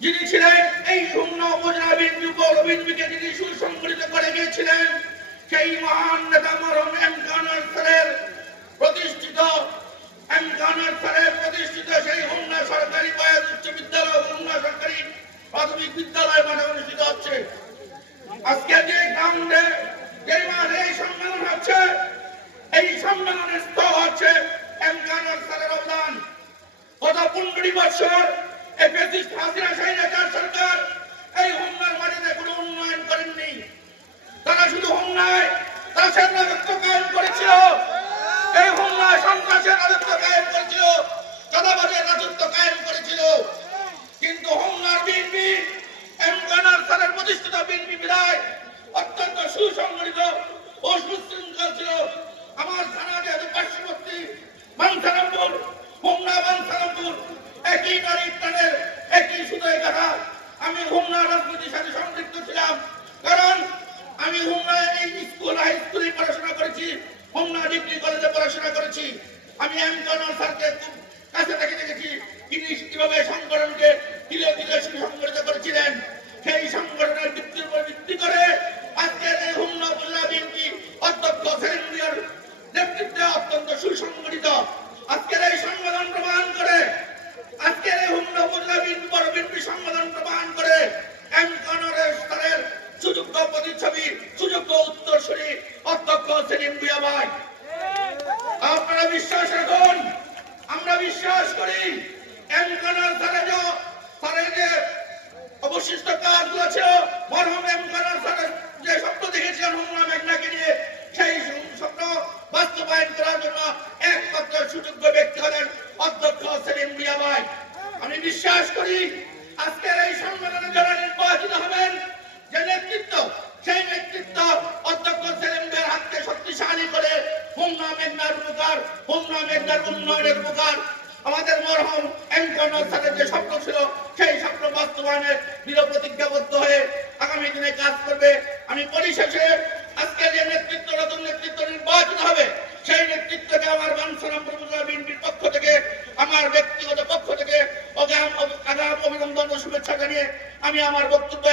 হোমনা উপজেলা বিএনপি পৌর বিএনপিকে যিনি সুসংগঠিত করে গিয়েছিলেন, সেই মহান নেতা মরম এম কানার স্যারের প্রতিষ্ঠিত, এম কানার প্রতিষ্ঠিত সেই হোমনা সরকারি বয়েজ উচ্চ বিদ্যালয় হোমনা সরকারি প্রাথমিক বিদ্যালয় মাঠে অনুষ্ঠিত হচ্ছে। আজকে যে গ্রাউন্ডে যে মাঠে এই সম্মেলন হচ্ছে, এই সম্মেলনের স্থল হচ্ছে এম কানার অবদান। গত পনেরোটি বছর এই সরকার এই হোমনার মাটিতে কোনো উন্নয়ন করেননি। তারা শুধু হোমনায় দাসের রাজত্ব রাজনীতির সাথে সম্পৃক্ত ছিলাম। কারণ আমি হোমনা এই স্কুল, হাই স্কুলে পড়াশোনা করেছি। হোমনা ডিগ্রি কলেজে পড়াশোনা করেছি। আমি এমকানার স্যারকে খুব সেলিম মিয়া ভাই। আপনারা বিশ্বাস রাখুন, আমরা বিশ্বাস করি অবশিষ্ট কাজগুলো ছিল, মরহুম এমকানার স্যারে যে স্বপ্ন দেখেছিলেন হুমনা মেঘনাকে নিয়ে, সেই স্বপ্ন বাস্তবায়ন করার জন্য একমাত্র সুযোগ্য ব্যক্তি হলেন অধ্যক্ষ সেলিম মিয়া ভাই। আমি বিশ্বাস করি, আজকের এই সম্মেলনে যারা নির্বাচিত হবেন, যে নেতৃত্ব, সেই নেতৃত্ব খুলনা মেঘনার উপকার খুলনা মেঘনার উন্নয়নের উপকার আমাদের মরহম এমকর্ণর সাথে যে স্বপ্ন ছিল, সেই স্বপ্ন বাস্তবায়নের দৃঢ় প্রতিজ্ঞাবদ্ধ হয়ে আগামী দিনে কাজ করবে। আমি পরিশেষে আজকে যে নেতৃত্ব, নতুন নেতৃত্ব নির্বাচিত হবে, সেই নেতৃত্বকে আমার বানসরাম প্রভুজা বিএনপির পক্ষ থেকে, আমার ব্যক্তিগত পক্ষ থেকে আগাম অভিনন্দন ও শুভেচ্ছা জানিয়ে আমি আমার বক্তব্য